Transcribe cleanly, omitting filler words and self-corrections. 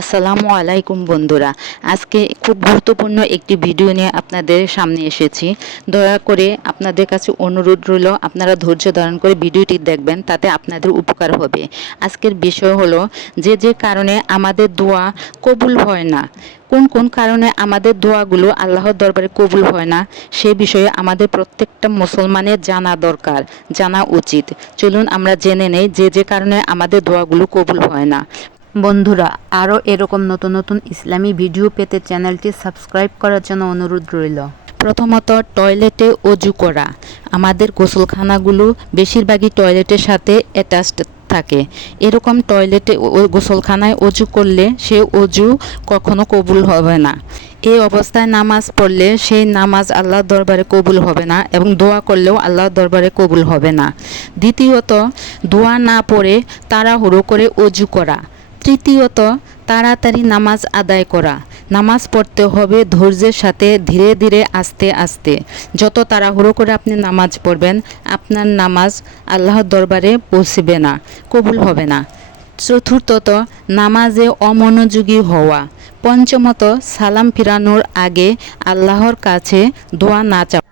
আসসালামু আলাইকুম বন্ধুরা, আজকে খুব গুরুত্বপূর্ণ একটি ভিডিও নিয়ে আপনাদের সামনে এসেছি। দয়া করে আপনাদের কাছে অনুরোধ রইল, আপনারা ধৈর্য ধারণ করে ভিডিওটি দেখবেন, তাতে আপনাদের উপকার হবে। আজকের বিষয় হলো যে কারণে আমাদের দোয়া কবুল হয় না। কোন কোন কারণে আমাদের দোয়াগুলো আল্লাহর দরবারে কবুল হয় না, সে বিষয়ে আমাদের প্রত্যেকটা মুসলমানের জানা দরকার, জানা উচিত। চলুন আমরা জেনে নেই যে কারণে আমাদের দোয়াগুলো কবুল হয় না। বন্ধুরা, আরও এরকম নতুন নতুন ইসলামী ভিডিও পেতে চ্যানেলটি সাবস্ক্রাইব করার জন্য অনুরোধ রইল। প্রথমত, টয়লেটে অজু করা। আমাদের গোসলখানাগুলো বেশিরভাগই টয়লেটের সাথে অ্যাটাচড থাকে। এরকম টয়লেটে গোসলখানায় অজু করলে সে অজু কখনো কবুল হবে না। এই অবস্থায় নামাজ পড়লে সেই নামাজ আল্লাহর দরবারে কবুল হবে না, এবং দোয়া করলেও আল্লাহর দরবারে কবুল হবে না। দ্বিতীয়ত, দোয়া না পড়ে তাড়াহুড়ো করে অজু করা। তৃতীয়ত, তাড়াতাড়ি নামাজ আদায় করা। নামাজ পড়তে হবে ধৈর্যের সাথে, ধীরে ধীরে, আস্তে আস্তে। যত তাড়াহুড়ো করে আপনি নামাজ পড়বেন, আপনার নামাজ আল্লাহর দরবারে পৌঁছবে না, কবুল হবে না। চতুর্থত, নামাজে অমনোযোগী হওয়া। পঞ্চমত, সালাম ফিরানোর আগে আল্লাহর কাছে দোয়া না চাওয়া।